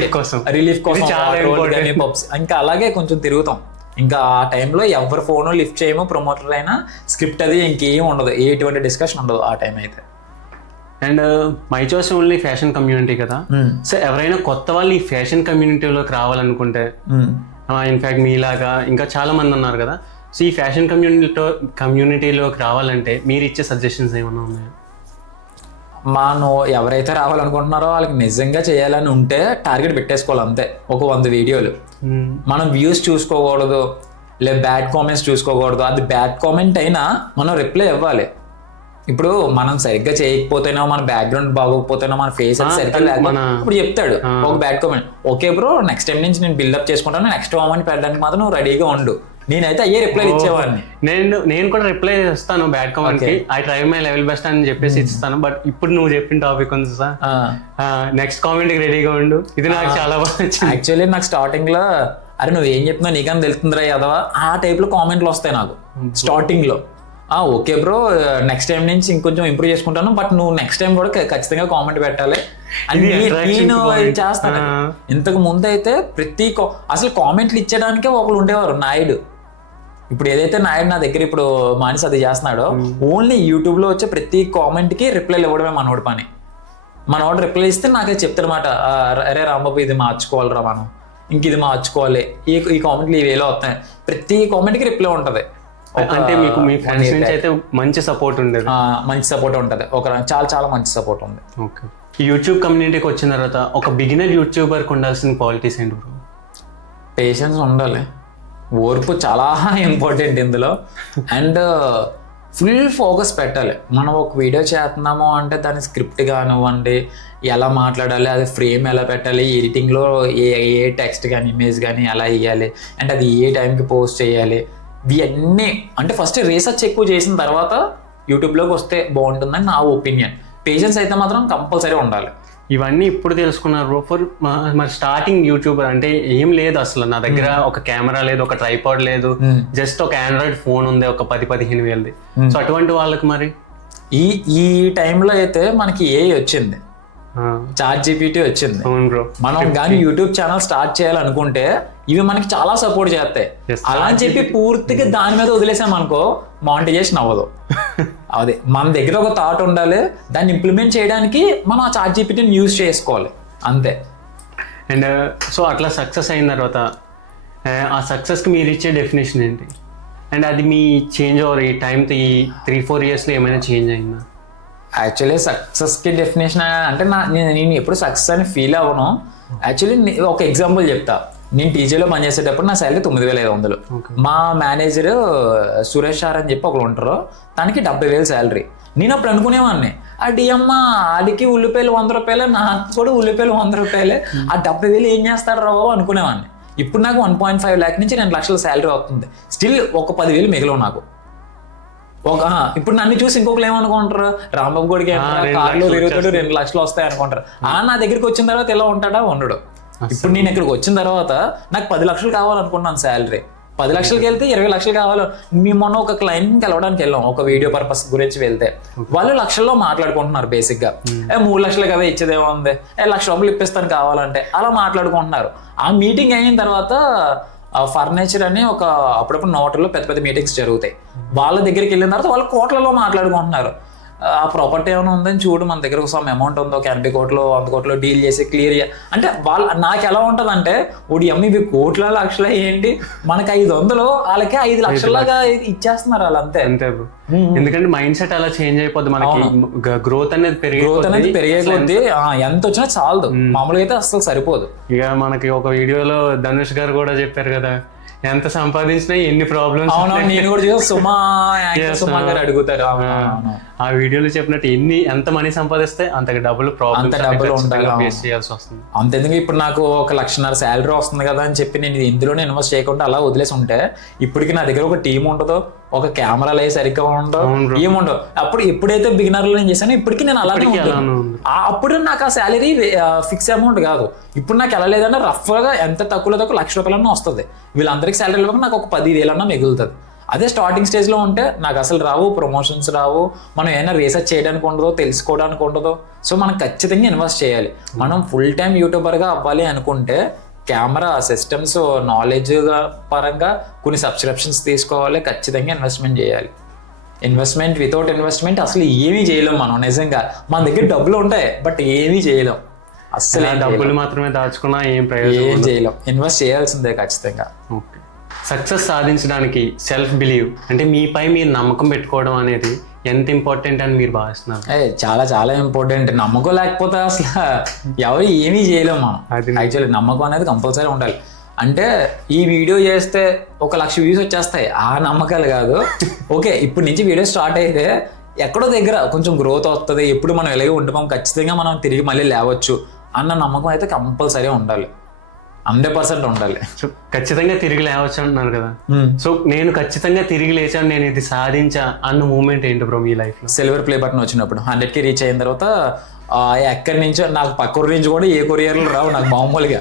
రిలీఫ్ కోసం. ఇంకా అలాగే కొంచెం తిరుగుతాం. ఇంకా ఆ టైంలో ఎవరి ఫోను లిఫ్ట్ చేయమో, ప్రమోటర్ అయినా స్క్రిప్ట్ అది ఇంకేం ఉండదు, ఎటువంటి డిస్కషన్ ఉండదు ఆ టైం అయితే. And my choice only fashion community కదా. సో ఎవరైనా కొత్త వాళ్ళు ఈ ఫ్యాషన్ కమ్యూనిటీలోకి రావాలనుకుంటే, ఇన్ఫాక్ట్ మీలాగా ఇంకా చాలా మంది ఉన్నారు కదా, సో ఈ ఫ్యాషన్ కమ్యూనిటీలోకి రావాలంటే మీరు ఇచ్చే సజెషన్స్ ఏమైనా ఉన్నాయా? మనం ఎవరైతే రావాలనుకుంటున్నారో వాళ్ళకి నిజంగా చేయాలని ఉంటే టార్గెట్ పెట్టేసుకోవాలి అంతే. ఒక 100 వీడియోలు మనం వ్యూస్ చూసుకోకూడదు, లేదా బ్యాడ్ కామెంట్స్ చూసుకోకూడదు. అది బ్యాడ్ కామెంట్ అయినా మనం రిప్లై ఇవ్వాలి. ఇప్పుడు మనం సరిగ్గా చేయకపోతేనో, మన బ్యాక్గ్రౌండ్ బాగోకపోతేనో, మన ఫేస్ అది సరిగ్గా లేకపోతే ఇప్పుడు చెప్తాడు ఒక bad comment, okay bro next time నుంచి నేను బిల్డప్ చేసుకుంటాను, నెక్స్ట్ కామెంట్ పెట్టడానికి మాత్రం నువ్వు రెడీగా ఉండు. నేనైతే అయ్యే రిప్లై ఇచ్చేవాడిని. నేను కూడా రిప్లై ఇస్తాను బ్యాడ్ కామెంట్ కి. I try my level best అని చెప్పేసి ఇస్తాను. బట్ ఇప్పుడు నువ్వు చెప్పిన టాపిక్ ఉంది సార్, నెక్స్ట్ కామెంట్ కి రెడీగా ఉండు, ఇది నాకు చాలా బాగా నచ్చింది. యాక్చువల్లీ నాకు స్టార్టింగ్ లో అరే నువ్వు ఏం చెప్తున్నావు నీకని తెలుస్తుందిరా యాదవా, ఆ టైప్ లో కామెంట్లు వస్తాయి నాకు స్టార్టింగ్ లో. ఓకే బ్రో నెక్స్ట్ టైం నుంచి ఇంకొంచెం ఇంప్రూవ్ చేసుకుంటాను, బట్ నువ్వు నెక్స్ట్ టైం కూడా ఖచ్చితంగా కామెంట్ పెట్టాలి అని నేను చేస్తాను. ఇంతకు ముందు అయితే అసలు కామెంట్లు ఇచ్చడానికే ఒకళ్ళు ఉండేవారు, నాయుడు. ఇప్పుడు ఏదైతే నాయుడు నా దగ్గర ఇప్పుడు మానిస్ అది చేస్తున్నాడో, ఓన్లీ యూట్యూబ్ లో వచ్చే ప్రతి కామెంట్ కి రిప్లైలు ఇవ్వడమే మనోడి పని. మనోడు రిప్లై ఇస్తే నాకే చెప్తాడనమాట, అరే రాంబాబు ఇది మార్చుకోవాలిరా, మనం ఇంక ఇది మార్చుకోవాలి, ఈ కామెంట్లు ఈ వేలో వస్తాయి. ప్రతి కామెంట్ కి రిప్లై ఉంటది. అంటే మీకు మీ ఫ్రెండ్స్ నుంచి అయితే మంచి సపోర్ట్ ఉండేది? మంచి సపోర్ట్ ఉంటుంది, చాలా చాలా మంచి సపోర్ట్ ఉంది. ఓకే, ఈ యూట్యూబ్ కమ్యూనిటీకి వచ్చిన తర్వాత ఒక బిగినర్ యూట్యూబర్కి ఉండాల్సిన క్వాలిటీస్ ఏంటి బ్రో? పేషెన్స్ ఉండాలి, ఓర్పు చాలా ఇంపార్టెంట్ ఇందులో. అండ్ ఫుల్ ఫోకస్ పెట్టాలి. మనం ఒక వీడియో చేస్తున్నాము అంటే దాని స్క్రిప్ట్ కానివ్వండి, ఎలా మాట్లాడాలి, అది ఫ్రేమ్ ఎలా పెట్టాలి, ఎడిటింగ్లో ఏ టెక్స్ట్ కానీ ఇమేజ్ కానీ ఎలా ఇవ్వాలి, అండ్ అది ఏ టైంకి పోస్ట్ చేయాలి, ఇవన్నీ అంటే ఫస్ట్ రీసెర్చ్ ఎక్కువ చేసిన తర్వాత యూట్యూబ్లోకి వస్తే బాగుంటుందని నా ఒపీనియన్. పేషెన్స్ అయితే మాత్రం కంపల్సరీ ఉండాలి. ఇవన్నీ ఇప్పుడు తెలుసుకున్నారు. మరి స్టార్టింగ్ యూట్యూబర్ అంటే ఏం లేదు అసలు, నా దగ్గర ఒక కెమెరా లేదు, ఒక ట్రైపాడ్ లేదు, జస్ట్ ఒక ఆండ్రాయిడ్ ఫోన్ ఉంది, ఒక 10-15 వేలది. సో అటువంటి వాళ్ళకి మరి ఈ టైంలో అయితే మనకి AI వచ్చింది, ChatGPT వచ్చింది. మనం కానీ యూట్యూబ్ ఛానల్ స్టార్ట్ చేయాలనుకుంటే ఇవి మనకి చాలా సపోర్ట్ చేస్తాయి. అలా అని చెప్పి పూర్తిగా దాని మీద వదిలేసాం అనుకో మానిటైజేషన్ అవ్వదు. అదే మన దగ్గర ఒక థాట్ ఉండాలి, దాన్ని ఇంప్లిమెంట్ చేయడానికి మనం ఆ ChatGPTని యూజ్ చేసుకోవాలి అంతే. అండ్ సో అట్లా సక్సెస్ అయిన తర్వాత ఆ సక్సెస్కి మీరు ఇచ్చే డెఫినేషన్ ఏంటి? అండ్ అది మీ చేంజ్ ఓవర్ ఈ టైంతో ఈ 3-4 ఇయర్స్లో ఏమైనా చేంజ్ అయిందా? యాక్చువల్లీ సక్సెస్కి డెఫినేషన్ అంటే నేను ఎప్పుడు సక్సెస్ అని ఫీల్ అవ్వను. యాక్చువల్లీ ఒక ఎగ్జాంపుల్ చెప్తా. నేను టీజీలో పనిచేసేటప్పుడు నా శాలరీ 9,500. మా మేనేజర్ సురేష్ సార్ అని చెప్పి ఒకరు ఉంటారు, తనకి 70,000 శాలరీ. నేను అప్పుడు అనుకునేవాడిని, అమ్మ ఆడికి ఉల్లిపాయలు 100 రూపాయలు, నాకు కూడా ఉల్లిపాయలు 100 రూపాయలే, ఆ 70,000 ఏం చేస్తాడు రావు అనుకునేవాడిని. ఇప్పుడు నాకు 1.5 lakh నుంచి 2 లక్షల శాలరీ వస్తుంది. స్టిల్ ఒక 10,000 మిగిలిన నాకు. ఇప్పుడు నన్ను చూసి ఇంకొకరు ఏమనుకుంటారు, రాంబాబు గోడికి కార్లో తిరుగుతాడు 2 లక్షలు వస్తాయి అనుకుంటారు. నా దగ్గరికి వచ్చిన తర్వాత ఎలా ఉంటాడా, ఉండడు. ఇప్పుడు నేను ఇక్కడికి వచ్చిన తర్వాత నాకు 10 లక్షలు కావాలనుకున్నాను శాలరీ. 10 లక్షలకి వెళ్తే 20 లక్షలు కావాలి. మేము మొన్న ఒక క్లయింట్ని కలవడానికి వెళ్ళాం, ఒక వీడియో పర్పస్ గురించి వెళ్తే వాళ్ళు లక్షల్లో మాట్లాడుకుంటున్నారు. బేసిక్ గా 3 లక్షలు కదా ఇచ్చేదేమో ఉంది, 1,00,000 రూపాయలు ఇప్పిస్తాను కావాలంటే అలా మాట్లాడుకుంటున్నారు. ఆ మీటింగ్ అయిన తర్వాత ఫర్నిచర్ అని ఒక అప్పుడప్పుడు నోటర్లో పెద్ద పెద్ద మీటింగ్స్ జరుగుతాయి. వాళ్ళ దగ్గరికి వెళ్ళిన తర్వాత వాళ్ళు కోట్లలో మాట్లాడుకుంటున్నారు. ఆ ప్రాపర్టీ ఏమైనా ఉందని చూడు, మన దగ్గర సమ్ అమౌంట్ ఉందో, 80 కోట్లు 100 కోట్లు డీల్ చేసి క్లియర్ అంటే నాకు ఎలా ఉంటుంది అంటే, ఇవి కోట్ల లక్షల ఏంటి, మనకి 500 వాళ్ళకి 5 లక్షలాగా ఇచ్చేస్తున్నారు వాళ్ళు. అంతే. ఎందుకంటే మైండ్ సెట్ అలా చేంజ్ అయిపోద్ది. మనకి గ్రోత్ అనేది పెరిగే కొద్దీ ఎంత వచ్చినా చాలదు, మామూలుగా అయితే అసలు సరిపోదు. ఇక మనకి ఒక వీడియోలో ధనుష్ గారు కూడా చెప్పారు కదా, ఎంత సంపాదించినా ఎన్ని ప్రాబ్లమ్స్. నేను కూడా సుమా గారు అడుగుతారు ఆ వీడియోలో చెప్పినట్టు ఎంత మనీ సంపాదిస్తే అంత డబ్బులు ఫేస్ చేయాల్సి వస్తుంది. అంతెందుకు ఇప్పుడు నాకు 1,50,000 శాలరీ వస్తుంది కదా అని చెప్పి నేను ఇందులోనే ఇన్వెస్ట్ చేయకుండా అలా వదిలేసి ఉంటే ఇప్పటికి నా దగ్గర ఒక టీం ఉండదు, ఒక కెమెరాలు అయ్యి సరిగ్గా ఉండవు, ఏముండవు. అప్పుడు ఎప్పుడైతే బిగినర్లో నేను చేశానో ఇప్పటికి నేను అలానే అప్పుడు నాకు ఆ శాలరీ ఫిక్స్ అమౌంట్ కాదు. ఇప్పుడు నాకు ఎలా లేదంటే రఫ్ గా ఎంత తక్కువ ₹1,00,000 వస్తుంది. వీళ్ళందరికీ శాలరీ ఇవ్వక నాకు ఒక 10,000 మిగులుతుంది. అదే స్టార్టింగ్ స్టేజ్ లో ఉంటే నాకు అసలు రావు, ప్రమోషన్స్ రావు, మనం ఏమైనా రీసెర్చ్ చేయడానికి ఉండదు, తెలుసుకోవడానికి ఉండదు. సో మనం ఖచ్చితంగా ఇన్వెస్ట్ చేయాలి. మనం ఫుల్ టైం యూట్యూబర్ గా అవ్వాలి అనుకుంటే కెమెరా సిస్టమ్స్ నాలెడ్జ్ పరంగా కొన్ని సబ్స్క్రిప్షన్స్ తీసుకోవాలి, ఖచ్చితంగా ఇన్వెస్ట్మెంట్ చేయాలి. ఇన్వెస్ట్మెంట్ వితౌట్ ఇన్వెస్ట్మెంట్ అసలు ఏమీ చేయలేం మనం. నిజంగా మన దగ్గర డబ్బులు ఉంటాయి బట్ ఏమీ చేయలేం. అసలు డబ్బులు మాత్రమే దాచుకున్నా ఏం ప్రయోజనం, ఏం చేయలేం. ఇన్వెస్ట్ చేయాల్సిందే ఖచ్చితంగా. ఓకే. సక్సెస్ సాధించడానికి సెల్ఫ్ బిలీవ్ అంటే మీపై మీరు నమ్మకం పెట్టుకోవడం అనేది ఎంత ఇంపార్టెంట్ అని మీరు భావిస్తున్నారు? చాలా చాలా ఇంపార్టెంట్. నమ్మకం లేకపోతే అసలు ఎవరు ఏమీ చేయలేము మనం. యాక్చువల్లీ నమ్మకం అనేది కంపల్సరీ ఉండాలి. అంటే ఈ వీడియో చేస్తే 1,00,000 వ్యూస్ వచ్చేస్తాయి, ఆ నమ్మకాలు కాదు. ఓకే, ఇప్పుడు నుంచి వీడియో స్టార్ట్ అయితే ఎక్కడో దగ్గర కొంచెం గ్రోత్ వస్తుంది, ఎప్పుడు మనం ఎలాగే ఉంటున్నాం, ఖచ్చితంగా మనం తిరిగి మళ్ళీ లేవచ్చు అన్న నమ్మకం అయితే కంపల్సరీ ఉండాలి, 100% ఉండాలి. సో ఖచ్చితంగా తిరిగి లేవచ్చు అంటున్నారు కదా. సో నేను ఖచ్చితంగా తిరిగి లేచాను, నేను ఇది సాధించా అన్న మూమెంట్ ఏంటి బ్రో మీ లైఫ్ లో? సిల్వర్ ప్లే బటన్ వచ్చినప్పుడు 100K రీచ్ అయిన తర్వాత ఎక్కడి నుంచో నాకు పక్క ఊరు నుంచి కూడా ఏ కొరియర్లు రావు నాకు మామూలుగా.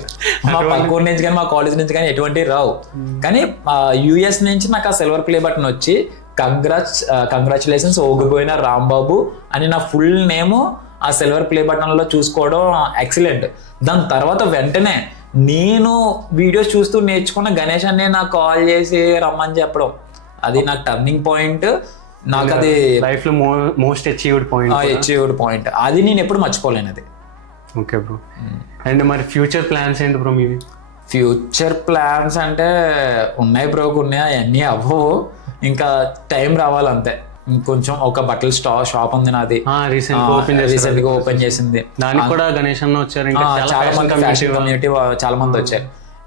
మా పక్క ఊరు నుంచి కానీ మా కాలేజ్ నుంచి కానీ ఎటువంటివి రావు. కానీ US నుంచి నాకు ఆ సిల్వర్ ప్లే బటన్ వచ్చి కంగ్రాచులేషన్స్ ఓగిపోయిన రాంబాబు అని నా ఫుల్ నేమ్ ఆ సిల్వర్ ప్లే బటన్ లో చూసుకోవడం ఎక్సలెంట్. దాని తర్వాత వెంటనే నేను వీడియోస్ చూస్తూ నేర్చుకున్న గణేష్ అనే నాకు కాల్ చేసి రమ్మని చెప్పడం, అది నాకు టర్నింగ్ పాయింట్. నాకు అది లైఫ్ లో మోస్ట్ అచీవ్డ్ పాయింట్. అది నేను ఎప్పుడు మర్చిపోలేను అది. Okay bro. అండ్ మరి ఫ్యూచర్ ప్లాన్స్ ఏంటి బ్రో మీవి? ఫ్యూచర్ ప్లాన్స్ అంటే ఉన్నాయి బ్రో, ఉన్నాయి, అవన్నీ అవ్వవు, ఇంకా టైం రావాలంతే. ఇంకొంచెం ఒక బట్టల షాప్ ఉంది నాది, రీసెంట్ గా ఓపెన్ చేసింది. దానికి కూడా గణేష్ అన్న వచ్చారు, చాలా మంది ఫ్యాషన్ కమ్యూనిటీ చాలా మంది వచ్చారు.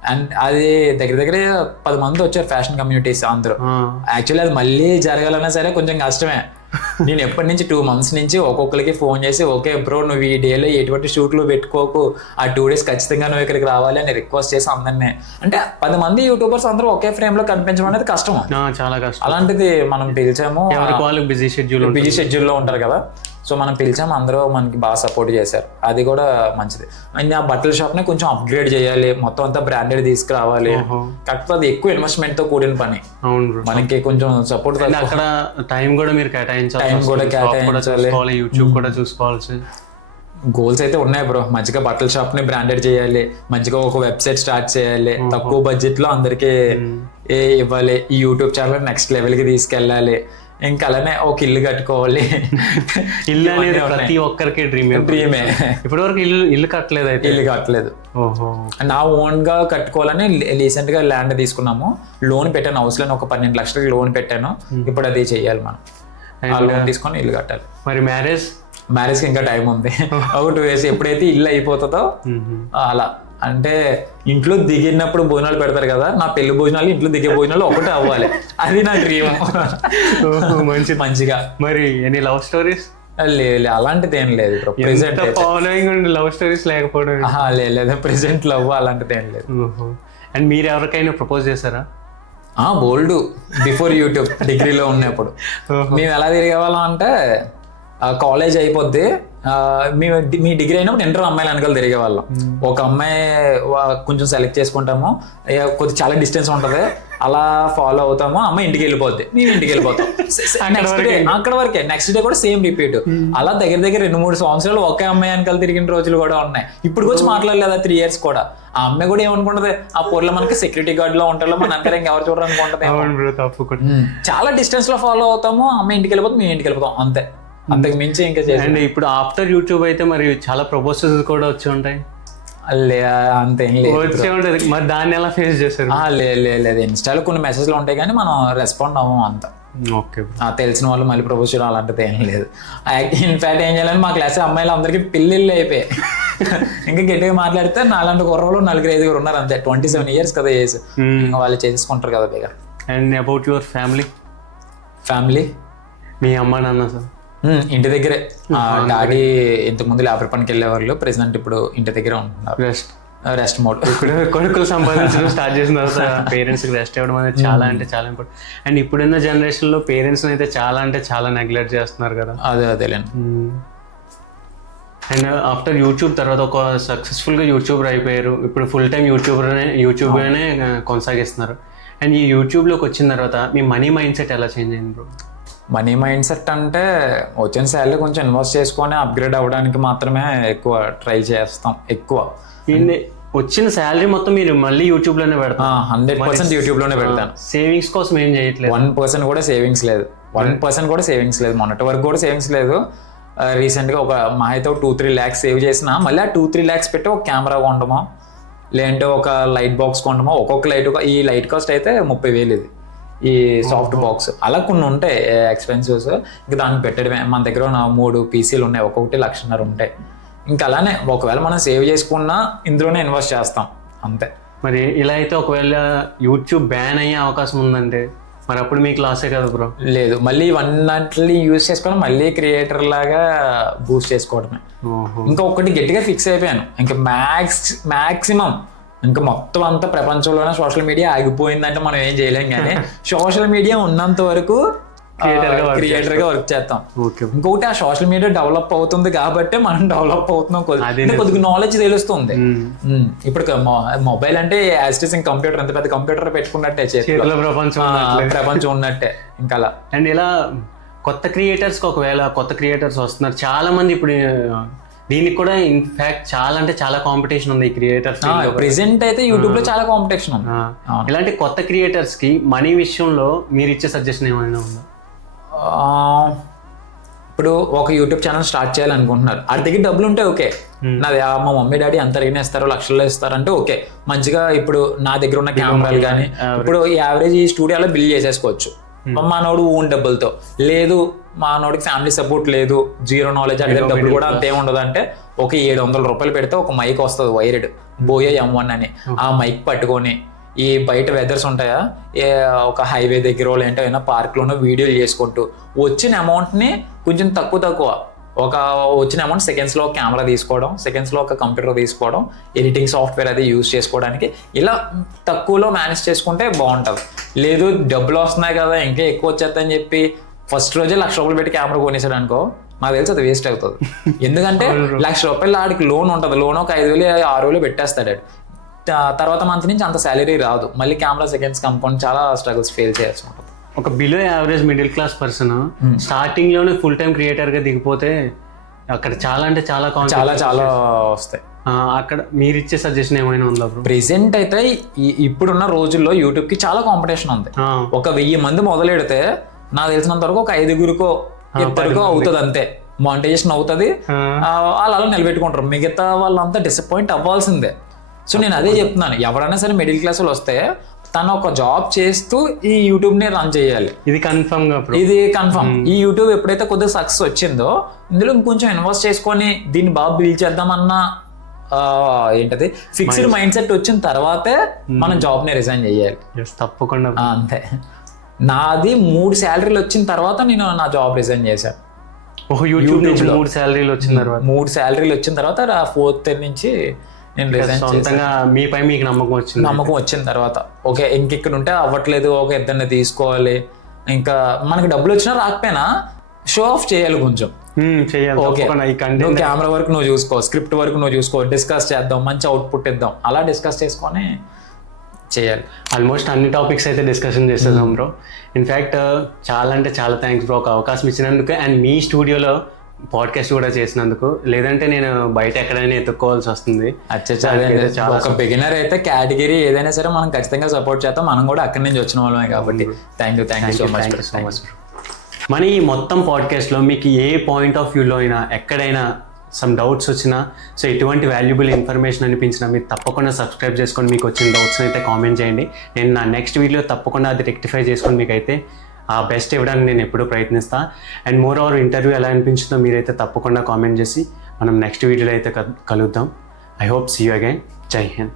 అండ్ అది దగ్గర 10 మంది వచ్చారు ఫ్యాషన్ కమ్యూనిటీస్ అందరూ. యాక్చువల్లీ అది మళ్ళీ జరగాలన్నా సరే కొంచెం కష్టమే. నేను ఎప్పటి నుంచి 2 months నుంచి ఒక్కొక్కరికి ఫోన్ చేసి, ఓకే బ్రో నువ్వు ఈ డేలో ఎటువంటి షూట్లు పెట్టుకోకు, ఆ 2 days ఖచ్చితంగా నువ్వు ఇక్కడికి రావాలి అని రిక్వెస్ట్ చేసి అందరినీ. అంటే 10 మంది యూట్యూబర్స్ అందరూ ఒకే ఫ్రేమ్ లో కనిపించడం అనేది కష్టం, చాలా కష్టం. అలాంటిది మనం పిలిచాము, బిజీ షెడ్యూల్లో ఉంటారు కదా. సో మనం పిలిచాము, అందరూ మనకి బాగా సపోర్ట్ చేశారు, అది కూడా మంచిది. అండ్ ఆ బట్టల షాప్ ని కొంచెం అప్గ్రేడ్ చేయాలి, మొత్తం అంతా బ్రాండెడ్ తీసుకురావాలి. కాకపోతే అది ఎక్కువ ఇన్వెస్ట్మెంట్ తో కూడిన పని, మనకి కొంచెం సపోర్ట్. అక్కడ టైం కూడా మీరు కేటాయించాలి, యూట్యూబ్ కూడా చూసుకోవాల్సి. గోల్స్ అయితే ఉన్నాయి బ్రో. మంచిగా బట్టల షాప్ ని బ్రాండెడ్ చేయాలి, మంచిగా ఒక వెబ్సైట్ స్టార్ట్ చేయాలి, తక్కువ బడ్జెట్ లో అందరికి ఇవ్వాలి, ఈ యూట్యూబ్ ఛానల్ నెక్స్ట్ లెవెల్ కి తీసుకెళ్ళాలి. ఇంకా అలానే ఒక ఇల్లు కట్టుకోవాలి. ఇల్లు అనేది ప్రతి ఒక్కరికి డ్రీమే. ఇప్పటి వరకు ఇల్లు కట్టలేదు అయితే. ఇల్లు కట్టలేదు. నా ఓన్ గా కట్టుకోవాలని రీసెంట్ గా ల్యాండ్ తీసుకున్నాము, లోన్ పెట్టాను, హౌస్ లోన్ ఒక 12 లక్షలకి లోన్ పెట్టాను. ఇప్పుడు అది చెయ్యాలి మనం, ఆ లోన్ తీసుకొని ఇల్లు కట్టాలి. మరి మ్యారేజ్ కి ఇంకా టైం ఉంది, ఒక 2 years. ఎప్పుడైతే ఇల్లు అయిపోతుందో అలా, అంటే ఇంట్లో దిగినప్పుడు భోజనాలు పెడతారు కదా, నా పెళ్లి భోజనాలు ఇంట్లో దిగే భోజనాలు ఒకటే అవ్వాలి, అది నా డ్రీమ్. మంచిగా. మరి ఎనీ లవ్ స్టోరీస్? లేదు, అలాంటిది ఏం లేదు. ప్రెసెంట్ ఫాలోయింగ్ లవ్ స్టోరీస్ లేకపోవడం? లేదు, ప్రెసెంట్ లవ్ అలాంటిది ఏం లేదు. అండ్ మీరు ఎవరికైనా ప్రపోజ్ చేశారా? బోల్డ్, బిఫోర్ యూట్యూబ్ డిగ్రీలో ఉన్నప్పుడు. మేము ఎలా తిరిగేవాళ్ళం అంటే, కాలేజ్ అయిపోద్ది, మీ డిగ్రీ అయినప్పుడు ఇంటర్ అమ్మాయిలు వెనకాల తిరిగేవాళ్ళం. ఒక అమ్మాయి కొంచెం సెలెక్ట్ చేసుకుంటాము, కొద్ది చాలా డిస్టెన్స్ ఉంటుంది, అలా ఫాలో అవుతాము, అమ్మాయి ఇంటికి వెళ్ళిపోద్ది, మేము ఇంటికి వెళ్ళిపోతాం. అక్కడ వరకే, నెక్స్ట్ డే కూడా సేమ్ రిపీట్. అలా దగ్గర 2-3 సంవత్సరాలు ఒకే అమ్మాయి వెనకాల తిరిగిన రోజులు కూడా ఉన్నాయి. ఇప్పుడు వచ్చి మాట్లాడలేదు 3 years కూడా. ఆ అమ్మాయి కూడా ఏమనుకుంటది, ఆ పొరలో మనకి సెక్యూరిటీ గార్డ్ లో ఉంటారు, మన అంతా ఇంకెవరు చూడరు అనుకుంటది. చాలా డిస్టెన్స్ లో ఫాలో అవుతాము, అమ్మాయి ఇంటికి వెళ్ళిపోతాం, మేము ఇంటికి వెళ్ళిపోతాం, అంతే. అంతకు మించి ఇంకా చేయండి. ఇప్పుడు ఆఫ్టర్ యూట్యూబ్ అయితే మరి చాలా ప్రపోజల్స్ కూడా వచ్చి ఉంటాయి. అంతేం లేదు. మరి దాన్ని ఎలా ఫేస్ చేశారు? లేదు, ఇన్స్టాలో కొన్ని మెసేజ్లు ఉంటాయి కానీ మనం రెస్పాండ్ అవ్వము అంత. ఓకే. తెలిసిన వాళ్ళు మళ్ళీ ప్రపోజ్ చేయడం అలాంటిది ఏం లేదు. ఇన్ఫాక్ట్ ఏం చేయాలని, మా క్లాస్ అమ్మాయిలు అందరికీ పెళ్ళిళ్ళు అయిపోయాయి. ఇంకా గట్టిగా మాట్లాడితే నాలాంటి కుర్రలు 4-5 ఉన్నారు అంతే. 27 years కదా ఏజ్, వాళ్ళు చేసుకుంటారు కదా బేగా. And about your family? మీ అమ్మ నాన్న సార్? ఇంటి దగ్గరే. డాడీ ఇంతకు ముందు లేబర్ పనికి వెళ్ళేవాళ్ళు, ప్రెసెంట్ ఇప్పుడు ఇంటి దగ్గరే ఉంటున్నారు, రెస్ట్ మోడ్. ఇప్పుడు కొడుకులు సంపాదించడం స్టార్ట్ చేసిన తర్వాత పేరెంట్స్ కి రెస్ట్ ఇవ్వడం అనేది చాలా అంటే చాలా ఇంపార్టెంట్. అండ్ ఇప్పుడున్న జనరేషన్ లో పేరెంట్స్ అయితే చాలా అంటే చాలా నెగ్లెక్ట్ చేస్తున్నారు కదా. అదేలేండి. అండ్ ఆఫ్టర్ యూట్యూబ్ తర్వాత ఒక సక్సెస్ఫుల్ గా యూట్యూబర్ అయిపోయారు, ఇప్పుడు ఫుల్ టైం యూట్యూబ్ కొనసాగిస్తున్నారు. అండ్ ఈ యూట్యూబ్ లోకి వచ్చిన తర్వాత మీ మనీ మైండ్ సెట్ ఎలా చేంజ్ అయింది బ్రో? మనీ మైండ్ సెట్ అంటే, వచ్చిన శాలరీ కొంచెం ఇన్వెస్ట్ చేసుకొని అప్గ్రేడ్ అవ్వడానికి మాత్రమే ఎక్కువ ట్రై చేస్తాం. ఎక్కువ వచ్చిన శాలరీ మొత్తం మీరు మళ్ళీ యూట్యూబ్ లోనే పెడతాం? 100% యూట్యూబ్ లోనే పెడతాను. సేవింగ్స్ కోసం ఏం చేయట్లేదు? 1% కూడా సేవింగ్స్ లేదు. 1% కూడా సేవింగ్స్ లేదు. మొన్నటి వరకు కూడా సేవింగ్స్ లేదు. రీసెంట్ గా ఒక మా అయితే 2-3 lakhs సేవ్ చేసిన, మళ్ళీ 2-3 lakhs పెట్టి ఒక కెమెరా కొంటామో, లేదంటే ఒక లైట్ బాక్స్ కొంటామో. ఒక్కొక్క లైట్, ఈ లైట్ కాస్ట్ అయితే 30,000, ఇది ఈ సాఫ్ట్ బాక్స్, అలా కొన్ని ఉంటాయి ఎక్స్పెన్సివ్స్. ఇంకా దాన్ని పెట్టడమే. మన దగ్గర 3 PCలు ఉన్నాయి, ఒక్కొక్కటి 1,50,000 ఉంటాయి. ఇంకా అలానే ఒకవేళ మనం సేవ్ చేసుకున్నా ఇందులోనే ఇన్వెస్ట్ చేస్తాం, అంతే. మరి ఇలా అయితే ఒకవేళ యూట్యూబ్ బ్యాన్ అయ్యే అవకాశం ఉందంటే మరి అప్పుడు మీకు లాసే కదా బ్రో? లేదు, మళ్ళీ ఇవన్నీ యూజ్ చేసుకొని మళ్ళీ క్రియేటర్ లాగా బూస్ట్ చేసుకోవడమే. ఇంకా ఒకటి గట్టిగా ఫిక్స్ అయిపోయాను, ఇంకా మ్యాక్సిమం ఇంకా మొత్తం అంతా ప్రపంచంలోనే సోషల్ మీడియా ఆగిపోయిందంటే మనం ఏం చేయలేం, కానీ సోషల్ మీడియా ఉన్నంత వరకు క్రియేటర్ గా వర్క్ చేస్తాం. ఇంకొకటి, ఆ సోషల్ మీడియా డెవలప్ అవుతుంది కాబట్టి మనం డెవలప్ అవుతున్నాం, కొద్దిగా నాలెడ్జ్ తెలుస్తుంది. ఇప్పుడు మొబైల్ అంటే యాజ్ కంప్యూటర్, ఎంత పెద్ద కంప్యూటర్ పెట్టుకున్నట్టే, ప్రపంచం ఉన్నట్టే ఇంకా అలా. అండ్ ఇలా కొత్త క్రియేటర్స్ వస్తున్నారు చాలా మంది. ఇప్పుడు దీనికి కూడా ఇన్ఫాక్ట్ చాలా అంటే చాలా కాంపిటీషన్ ఉంది ఈ క్రియేటర్స్. ప్రెసెంట్ అయితే యూట్యూబ్ లో చాలా కాంపిటీషన్ ఉంది. ఇలాంటి కొత్త క్రియేటర్స్ కి మనీ విషయంలో మీరు ఇచ్చే సజెషన్ ఏమైనా ఉందా? ఇప్పుడు ఒక యూట్యూబ్ ఛానల్ స్టార్ట్ చేయాలనుకుంటున్నారు, వాడి దగ్గర డబ్బులు ఉంటే ఓకే. నాది మా మమ్మీ డాడీ అంత అడిగిన ఇస్తారు, లక్షల్లో ఇస్తారంటే ఓకే, మంచిగా. ఇప్పుడు నా దగ్గర ఉన్న కెమెరాలు కానీ, ఇప్పుడు యావరేజ్ ఈ స్టూడియోలో బిల్ చేసేసుకోవచ్చు మానవుడు ఓన్ డబ్బులతో. లేదు, మానవుడికి ఫ్యామిలీ సపోర్ట్ లేదు, జీరో నాలెడ్జ్, అడిగిన డబ్బులు కూడా అంతేం ఉండదు అంటే, ఒక 700 రూపాయలు పెడితే ఒక మైక్ వస్తుంది, వైర్డ్ బోయో M1 అని. ఆ మైక్ పట్టుకొని ఈ బయట వెదర్స్ ఉంటాయా, ఒక హైవే దగ్గర లేదంటే ఏమైనా పార్క్లోనో వీడియోలు చేసుకుంటూ వచ్చిన అమౌంట్ని కొంచెం తక్కువ ఒక వచ్చిన అమౌంట్ సెకండ్స్లో ఒక కెమెరా తీసుకోవడం, సెకండ్స్లో ఒక కంప్యూటర్ తీసుకోవడం, ఎడిటింగ్ సాఫ్ట్వేర్ అది యూజ్ చేసుకోవడానికి, ఇలా తక్కువలో మేనేజ్ చేసుకుంటే బాగుంటుంది. లేదు, డబ్బులు వస్తున్నాయి కదా ఇంకా ఎక్కువ వచ్చేద్దని చెప్పి ఫస్ట్ రోజే 1,00,000 రూపాయలు పెట్టి కెమెరా కొనేసాడు అనుకో, నాకు తెలిసి అది వేస్ట్ అవుతుంది. ఎందుకంటే 1,00,000 రూపాయలు ఆడికి లోన్ ఉంటుంది, లోన్ ఒక 5,000-6,000 పెట్టేస్తాడు. తర్వాత మంత్ నుంచి అంత శాలరీ రాదు, మళ్ళీ కెమెరా సెకండ్స్ కమ్ముకొని చాలా స్ట్రగుల్స్ ఫేస్ చేయాల్సి ఉంటుంది. ఒక below average middle class person starting లోనే ఫుల్ టైం క్రియేటర్ గా దిగిపోతే అక్కడ చాలా అంటే చాలా వస్తాయి. అక్కడ మీరు ఇచ్చే సజెషన్ ఏమైనా ఉందా బ్రో? ప్రెసెంట్ అయితే ఇప్పుడున్న రోజుల్లో యూట్యూబ్ కి చాలా కాంపిటీషన్ ఉంది. ఒక 1000 మంది మొదలెడితే నాకు తెలిసినంత వరకు ఒక 5గురికో 10 అవుతుంది అంతే, మానిటైజేషన్ అవుతుంది, వాళ్ళు అలా నిలబెట్టుకుంటారు. మిగతా వాళ్ళంతా డిసప్పాయింట్ అవ్వాల్సిందే. సో నేను అదే చెప్తున్నాను, ఎవరైనా సరే మిడిల్ క్లాస్ వాళ్ళు వస్తే తను ఒక జాబ్ చేస్తూ ఈ యూట్యూబ్ని రన్ చేయాలి. ఇది కన్ఫర్మ్. ఈ యూట్యూబ్ ఎప్పుడైతే కొద్దిగా సక్సెస్ వచ్చిందో ఇందులో ఇంకొంచెం ఇన్వెస్ట్ చేసుకొని దీన్ని బాగా బిల్డ్ చేద్దామన్న ఏంటది ఫిక్స్డ్ మైండ్ సెట్ వచ్చిన తర్వాతే మనం జాబ్ని రిజైన్ చేయాలి. తప్పకుండా. అంతే. నాది 3 శాలరీలు వచ్చిన తర్వాత నేను నా జాబ్ రిజైన్ చేశాను. యూట్యూబ్ నుంచి 3 శాలరీలు వచ్చిన తర్వాత 3 శాలరీలు వచ్చిన తర్వాత 4th నుంచి నేను రిజైన్ సొంతంగా మీపై మీకు నమ్మకం వచ్చిన తర్వాత ఓకే ఇంకెక్కడ ఉంటే అవ్వట్లేదు, ఒక ఇద్దరిని తీసుకోవాలి, ఇంకా మనకి డబ్బులు వచ్చినా రాకపోయినా షో ఆఫ్ చేయాలి కొంచెం. కెమెరా వరకు నువ్వు చూసుకో, స్క్రిప్ట్ వరకు నువ్వు చూసుకో, డిస్కస్ చేద్దాం, మంచి అవుట్పుట్ ఇద్దాం, అలా డిస్కస్ చేసుకొని చేయాలి. ఆల్మోస్ట్ అన్ని టాపిక్స్ అయితే డిస్కషన్ చేసేద్దాం బ్రో. ఇన్ఫ్యాక్ట్ చాలా అంటే చాలా థ్యాంక్స్ బ్రో ఒక అవకాశం ఇచ్చినందుకు అండ్ మీ స్టూడియోలో పాడ్కాస్ట్ కూడా చేసినందుకు. లేదంటే నేను బయట ఎక్కడైనా ఎత్తుక్కోవాల్సి వస్తుంది. ఒక బిగినర్ అయితే కేటగిరీ ఏదైనా సరే మనం ఖచ్చితంగా సపోర్ట్ చేస్తాం, మనం కూడా అక్కడి నుంచి వచ్చిన వాళ్ళమే కాబట్టి థ్యాంక్ యూ సో మచ్. మన ఈ మొత్తం పాడ్కాస్ట్లో మీకు ఏ పాయింట్ ఆఫ్ వ్యూలో అయినా ఎక్కడైనా సమ్ డౌట్స్ వచ్చినా, సో ఎటువంటి వాల్యుబుల్ ఇన్ఫర్మేషన్ అనిపించినా మీరు తప్పకుండా సబ్స్క్రైబ్ చేసుకొని మీకు వచ్చిన డౌట్స్ని అయితే కామెంట్ చేయండి. నేను నా నెక్స్ట్ వీడియో తప్పకుండా అది రెక్టిఫై చేసుకొని మీకు అయితే ఆ బెస్ట్ ఇవ్వడానికి నేను ఎప్పుడూ ప్రయత్నిస్తాను. అండ్ మోర్ ఓవర్ ఇంటర్వ్యూ ఎలా అనిపించిందో మీరైతే తప్పకుండా కామెంట్ చేసి మనం నెక్స్ట్ వీడియోలో అయితే కలుద్దాం. I hope see you again. Jai Hind.